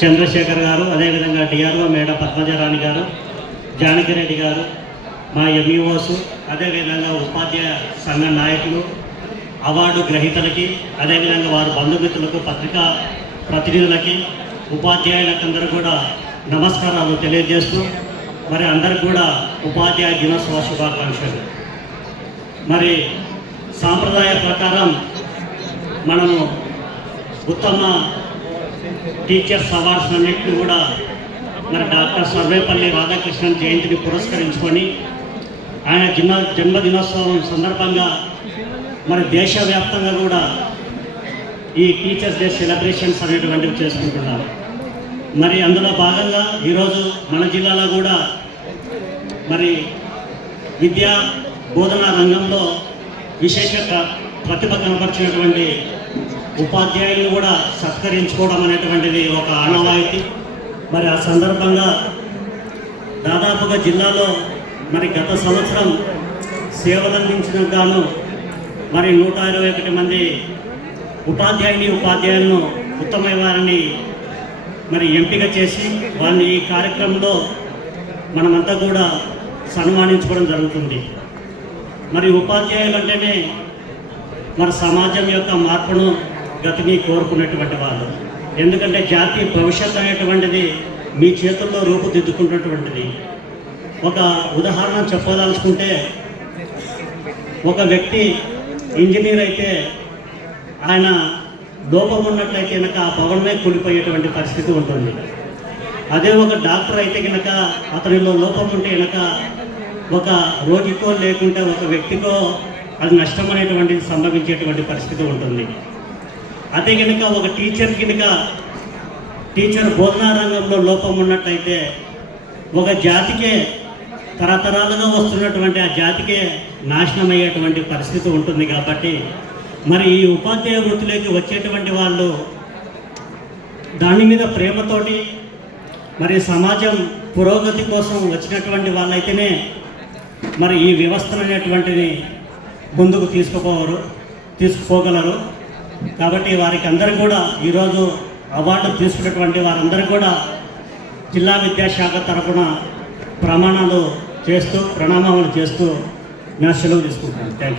చంద్రశేఖర్ గారు, అదేవిధంగా డిఆర్ఓ మేడ పద్మజారాణి గారు, జానకిరెడ్డి గారు, మా ఎంఈఓస్, అదేవిధంగా ఉపాధ్యాయ సంఘ నాయకులు, అవార్డు గ్రహీతలకి, అదేవిధంగా వారి బంధుమిత్రులకు, పత్రికా ప్రతినిధులకి, ఉపాధ్యాయులకందరూ కూడా నమస్కారాలు తెలియజేస్తూ మరి అందరికి కూడా ఉపాధ్యాయ దినోత్సవ శుభాకాంక్షలు. మరి సాంప్రదాయ ప్రకారం మనము ఉత్తమ టీచర్స్ అవార్డ్స్ అన్నింటినీ కూడా మరి డాక్టర్ సర్వేపల్లి రాధాకృష్ణన్ జయంతిని పురస్కరించుకొని ఆయన జన్మదినోత్సవం సందర్భంగా మరి దేశవ్యాప్తంగా కూడా ఈ టీచర్స్ డే సెలబ్రేషన్స్ అనేటువంటివి చేసుకుంటున్నారు. మరి అందులో భాగంగా ఈరోజు మన జిల్లాలో కూడా మరి విద్యా బోధనా రంగంలో విశేష ప్రతిభ కనపరిచినటువంటి ఉపాధ్యాయులను కూడా సత్కరించుకోవడం అనేటువంటిది ఒక ఆనవాయితీ. మరి ఆ సందర్భంగా దాదాపుగా జిల్లాలో మరి గత సంవత్సరం సేవలందించిన గాను మరి 121 మంది ఉపాధ్యాయులను ఉత్తమ వారిని మరి ఎంపిక చేసి వాళ్ళని ఈ కార్యక్రమంలో మనమంతా కూడా సన్మానించుకోవడం జరుగుతుంది. మరి ఉపాధ్యాయులు అంటేనే మరి సమాజం యొక్క మార్పును గతిని కోరుకునేటువంటి వాళ్ళు. ఎందుకంటే జాతి భవిష్యత్తు అనేటువంటిది మీ చేతుల్లో రూపుదిద్దుకున్నటువంటిది. ఒక ఉదాహరణ చెప్పదలుచుకుంటే, ఒక వ్యక్తి ఇంజనీర్ అయితే ఆయన లోపం ఉన్నట్లయితే కనుక ఆ భవనమే కూలిపోయేటువంటి పరిస్థితి ఉంటుంది. అదే ఒక డాక్టర్ అయితే కనుక అతనిలో లోపం ఉంటే కనుక ఒక రోగికో లేకుంటే ఒక వ్యక్తికో అది నష్టం అనేటువంటిది సంభవించేటువంటి పరిస్థితి ఉంటుంది. అదే కనుక ఒక టీచర్ బోధనా రంగంలో లోపం ఉన్నట్లయితే ఒక జాతికే తరతరాలుగా వస్తున్నటువంటి ఆ జాతికే నాశనం అయ్యేటువంటి పరిస్థితి ఉంటుంది. కాబట్టి మరి ఈ ఉపాధ్యాయ వృత్తిలోకి వచ్చేటువంటి వాళ్ళు దాని మీద ప్రేమతోటి మరి సమాజం పురోగతి కోసం వచ్చినటువంటి వాళ్ళైతేనే మరి ఈ వ్యవస్థను అనేటువంటిది ముందుకు తీసుకుపోగలరు. కాబట్టి వారికి అందరూ కూడా ఈరోజు అవార్డు తీసుకున్నటువంటి వారందరూ కూడా జిల్లా విద్యాశాఖ తరఫున ప్రణామాలు చేస్తూ నేను సెలవు తీసుకుంటాను. Thank you.